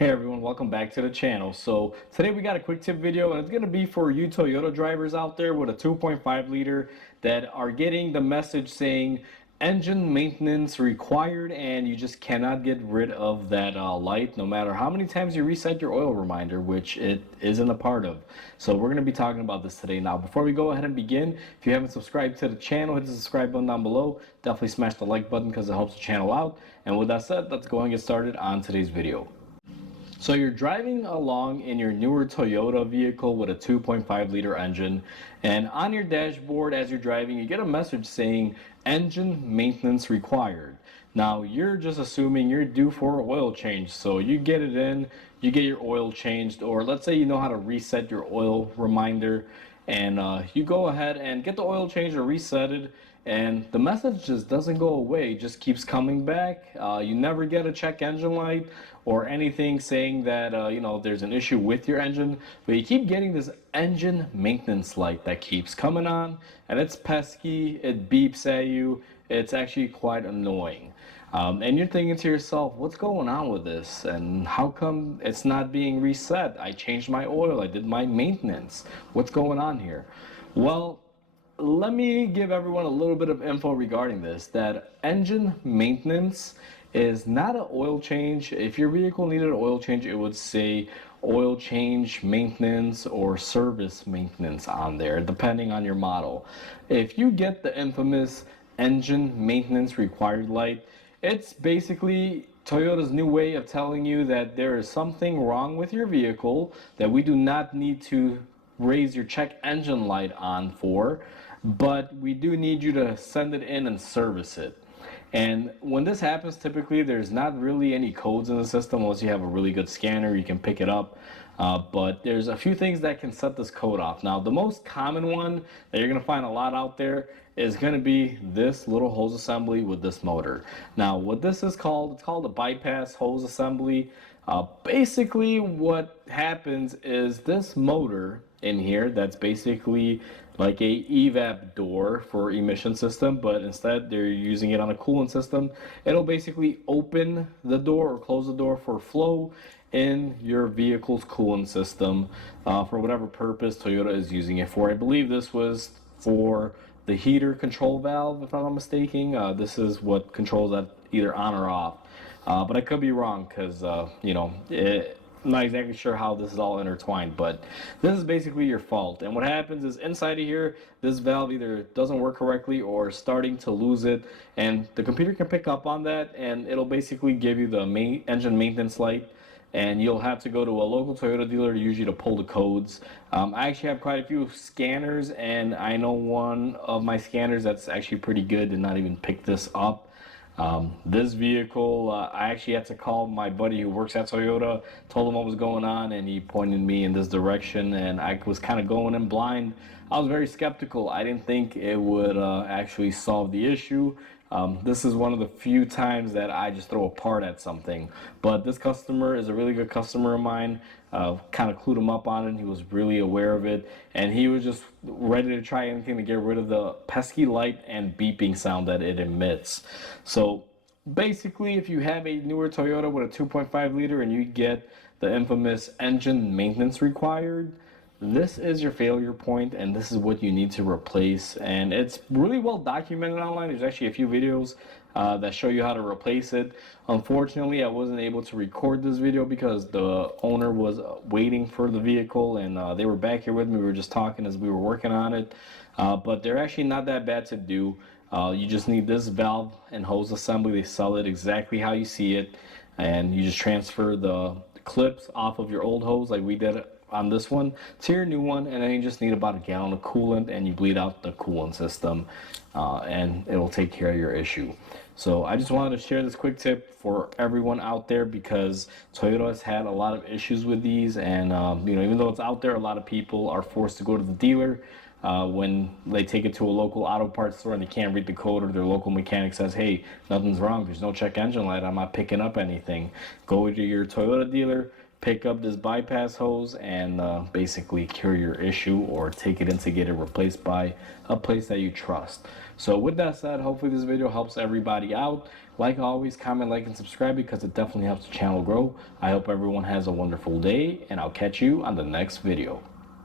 Hey everyone, welcome back to the channel. So today we got a quick tip video, and it's going to be for you Toyota drivers out there with a 2.5 liter that are getting the message saying engine maintenance required, and you just cannot get rid of that light no matter how many times you reset your oil reminder, which it isn't a part of. So we're going to be talking about this today. Now before we go ahead and begin, if you haven't subscribed to the channel, hit the subscribe button down below. Definitely smash the like button because it helps the channel out. And with that said, let's go and get started on today's video. So you're driving along in your newer Toyota vehicle with a 2.5 liter engine, and on your dashboard as you're driving you get a message saying engine maintenance required. Now you're just assuming you're due for an oil change, so you get it in, you get your oil changed, or let's say you know how to reset your oil reminder, and you go ahead and get the oil changed or reset, and the message just doesn't go away, it just keeps coming back. You never get a check engine light or anything saying that there's an issue with your engine, but you keep getting this engine maintenance light that keeps coming on, and it's pesky, it beeps at you, it's actually quite annoying. And you're thinking to yourself, what's going on with this? And how come it's not being reset? I changed my oil, I did my maintenance. What's going on here? Well, let me give everyone a little bit of info regarding this, that engine maintenance is not an oil change. If your vehicle needed an oil change, it would say oil change maintenance or service maintenance on there, depending on your model. If you get the infamous engine maintenance required light, it's basically Toyota's new way of telling you that there is something wrong with your vehicle that we do not need to raise your check engine light on for, but we do need you to send it in and service it. And when this happens, typically there's not really any codes in the system unless you have a really good scanner, you can pick it up. But there's a few things that can set this code off. Now, the most common one that you're going to find a lot out there is going to be this little hose assembly with this motor. Now, what this is called, it's called a bypass hose assembly. Basically, what happens is this motor in here, that's basically like a evap door for emission system, but instead they're using it on a coolant system. It'll basically open the door or close the door for flow in your vehicle's coolant system for whatever purpose Toyota is using it for. I believe this was for the heater control valve, if I'm not mistaken. This is what controls that either on or off. But I could be wrong because, I'm not exactly sure how this is all intertwined, but this is basically your fault. And what happens is inside of here, this valve either doesn't work correctly or starting to lose it. And the computer can pick up on that, and it'll basically give you the engine maintenance light. And you'll have to go to a local Toyota dealer usually to pull the codes. I actually have quite a few scanners, and I know one of my scanners that's actually pretty good did not even pick this up. This vehicle, I actually had to call my buddy who works at Toyota, told him what was going on, and he pointed me in this direction, and I was kind of going in blind. I was very skeptical. I didn't think it would actually solve the issue. This is one of the few times that I just throw a part at something. But this customer is a really good customer of mine. Kind of clued him up on it. He was really aware of it. And he was just ready to try anything to get rid of the pesky light and beeping sound that it emits. So basically, if you have a newer Toyota with a 2.5 liter and you get the infamous engine maintenance required, this is your failure point, and this is what you need to replace. And it's really well documented online. There's actually a few videos that show you how to replace it. Unfortunately, I wasn't able to record this video because the owner was waiting for the vehicle, and they were back here with me. We were just talking as we were working on it, but they're actually not that bad to do. You just need this valve and hose assembly. They sell it exactly how you see it, and you just transfer the clips off of your old hose like we did on this one to your new one, and then you just need about a gallon of coolant, and you bleed out the coolant system, and it will take care of your issue. So I just wanted to share this quick tip for everyone out there because Toyota has had a lot of issues with these, and even though it's out there, a lot of people are forced to go to the dealer when they take it to a local auto parts store and they can't read the code, or their local mechanic says, hey, nothing's wrong, there's no check engine light, I'm not picking up anything. Go to your Toyota dealer, pick up this bypass hose, and basically cure your issue or take it in to get it replaced by a place that you trust. So with that said, hopefully this video helps everybody out. Like always, comment, like, and subscribe because it definitely helps the channel grow. I hope everyone has a wonderful day, and I'll catch you on the next video.